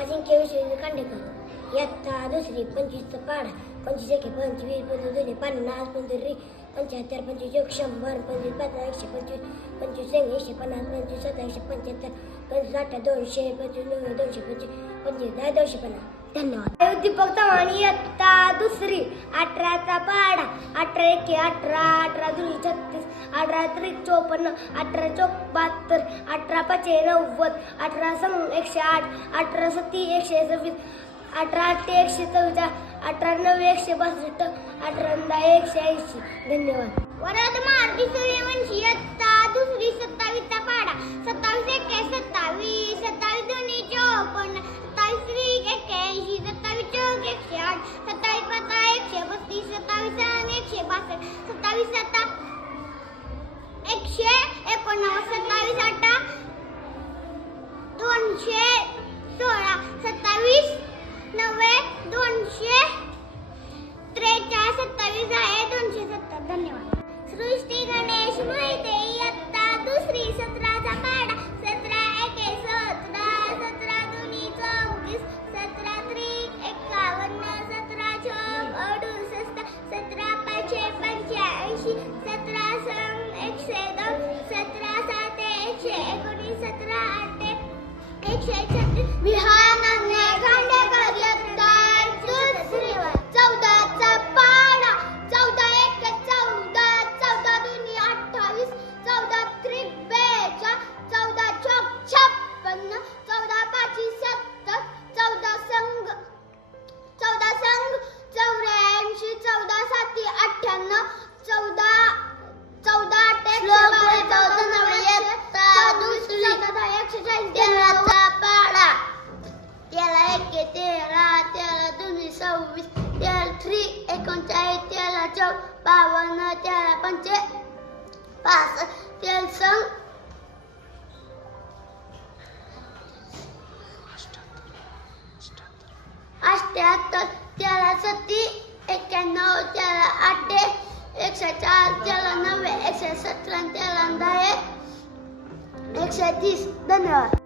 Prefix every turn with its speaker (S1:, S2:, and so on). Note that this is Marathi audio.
S1: अजिंक्य कांडे खांडेकर इयत्ता दुसरी पंचवीसचा पाडा. पंचवीस एके पंचवीस पंचवीस दोन्ही पन्नास पंचवीस पंच्याहत्तर पंचवीस एक शंभर पंचवीस पंधरा एकशे पंचवीस पंचवीस एकशे पन्नास पंचवीस सतरा एकशे पंच्याहत्तर पंचवीस अठरा दोनशे पंचवीस नव्वद दोनशे पंचवीस पंचवीस दहा दोनशे पन्नास. धन्यवाद. दीपक चव्हाण इयत्ता दुसरी अठराचा पाडा. अठरा एके अठरा अठरा दुई छत्तीस अठरा त्रिक चोपन्न अठरा चौक बहात्तर अठरा पाचशे नव्वद अठरा सम एकशे आठ अठरा सत्ती एकशे सव्वीस अठरा आठ एकशे चव्वेचाळीस अठरा नऊ एकशे बासष्ट अठरा दहा एकशे ऐंशी. धन्यवाद. वरद मारुती सत्तावीस आता. एकशे एकोणनव्वद सत्तावीस आता. दोनशे सोळा सत्तावीस नव्वे दोनशे त्रेचाळीस सत्तावीस आहे दोनशे सत्तर. धन्यवाद. सृष्टी गणेश माहिती. एकशे छत्तीस एके तेरा तेरा दोन्ही सव्वीस तेरा थ्री एकोणचाळीस तेरा चौक बावन्न तेरा पंचे पाच तेरा संघ अठ्याहत्तर तेरा सत्ती एक्क्याण्णव तेरा आठ एकशे चार तेरा नव्वे एकशे सतरा तेरा दहा एकशे तीस धन्यवाद